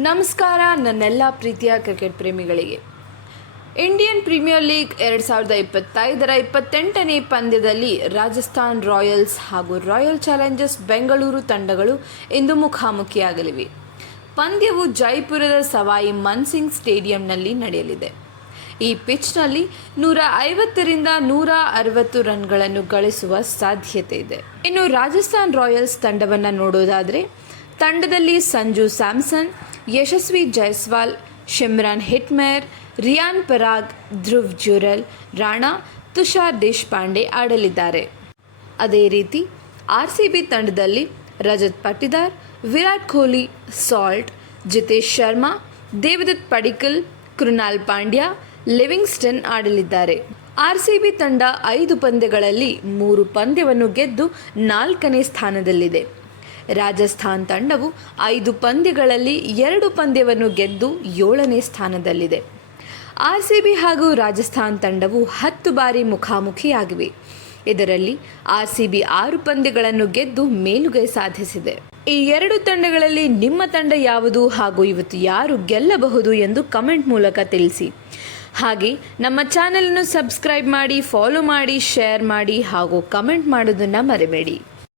ನಮಸ್ಕಾರ ನನ್ನೆಲ್ಲ ಪ್ರೀತಿಯ ಕ್ರಿಕೆಟ್ ಪ್ರೇಮಿಗಳಿಗೆ. ಇಂಡಿಯನ್ ಪ್ರೀಮಿಯರ್ ಲೀಗ್ 2025ರ 28ನೇ ಪಂದ್ಯದಲ್ಲಿ ರಾಜಸ್ಥಾನ್ ರಾಯಲ್ಸ್ ಹಾಗೂ ರಾಯಲ್ ಚಾಲೆಂಜರ್ಸ್ ಬೆಂಗಳೂರು ತಂಡಗಳು ಇಂದು ಮುಖಾಮುಖಿಯಾಗಲಿವೆ. ಪಂದ್ಯವು ಜೈಪುರದ ಸವಾಯಿ ಮನ್ಸಿಂಗ್ ಸ್ಟೇಡಿಯಂನಲ್ಲಿ ನಡೆಯಲಿದೆ. ಈ ಪಿಚ್ನಲ್ಲಿ 150ರಿಂದ 160 ರನ್ಗಳನ್ನು ಗಳಿಸುವ ಸಾಧ್ಯತೆ ಇದೆ. ಇನ್ನು ರಾಜಸ್ಥಾನ್ ರಾಯಲ್ಸ್ ತಂಡವನ್ನು ನೋಡೋದಾದರೆ ತಂಡದಲ್ಲಿ ಸಂಜು ಸ್ಯಾಮ್ಸನ್, ಯಶಸ್ವಿ ಜೈಸ್ವಾಲ್, ಶಿಮ್ರಾನ್ ಹೆಟ್ಮೇರ್, ರಿಯಾನ್ ಪರಾಗ್, ಧ್ರುವ್ ಜುರೆಲ್, ರಾಣಾ, ತುಷಾರ್ ದೇಶಪಾಂಡೆ ಆಡಲಿದ್ದಾರೆ. ಅದೇ ರೀತಿ ಆರ್ಸಿಬಿ ತಂಡದಲ್ಲಿ ರಜತ್ ಪಟಿದಾರ್, ವಿರಾಟ್ ಕೊಹ್ಲಿ, ಸಾಲ್ಟ್, ಜಿತೇಶ್ ಶರ್ಮಾ, ದೇವದತ್ ಪಡಿಕ್ಕಲ್, ಕೃನಾಲ್ ಪಾಂಡ್ಯ, ಲಿವಿಂಗ್ಸ್ಟನ್ ಆಡಲಿದ್ದಾರೆ. ಆರ್ಸಿಬಿ ತಂಡ 5 ಪಂದ್ಯಗಳಲ್ಲಿ 3 ಪಂದ್ಯವನ್ನು ಗೆದ್ದು 4ನೇ ಸ್ಥಾನದಲ್ಲಿದೆ. ರಾಜಸ್ಥಾನ್ ತಂಡವು 5 ಪಂದ್ಯಗಳಲ್ಲಿ 2 ಪಂದ್ಯವನ್ನು ಗೆದ್ದು 7ನೇ ಸ್ಥಾನದಲ್ಲಿದೆ. ಆರ್ಸಿಬಿ ಹಾಗೂ ರಾಜಸ್ಥಾನ್ ತಂಡವು 10 ಬಾರಿ ಮುಖಾಮುಖಿಯಾಗಿವೆ. ಇದರಲ್ಲಿ ಆರ್ಸಿಬಿ 6 ಪಂದ್ಯಗಳನ್ನು ಗೆದ್ದು ಮೇಲುಗೈ ಸಾಧಿಸಿದೆ. ಈ 2 ತಂಡಗಳಲ್ಲಿ ನಿಮ್ಮ ತಂಡ ಯಾವುದು ಹಾಗೂ ಇವತ್ತು ಯಾರು ಗೆಲ್ಲಬಹುದು ಎಂದು ಕಮೆಂಟ್ ಮೂಲಕ ತಿಳಿಸಿ. ಹಾಗೆ ನಮ್ಮ ಚಾನೆಲನ್ನು ಸಬ್ಸ್ಕ್ರೈಬ್ ಮಾಡಿ, ಫಾಲೋ ಮಾಡಿ, ಶೇರ್ ಮಾಡಿ ಹಾಗೂ ಕಮೆಂಟ್ ಮಾಡೋದನ್ನು ಮರೆಯಬೇಡಿ.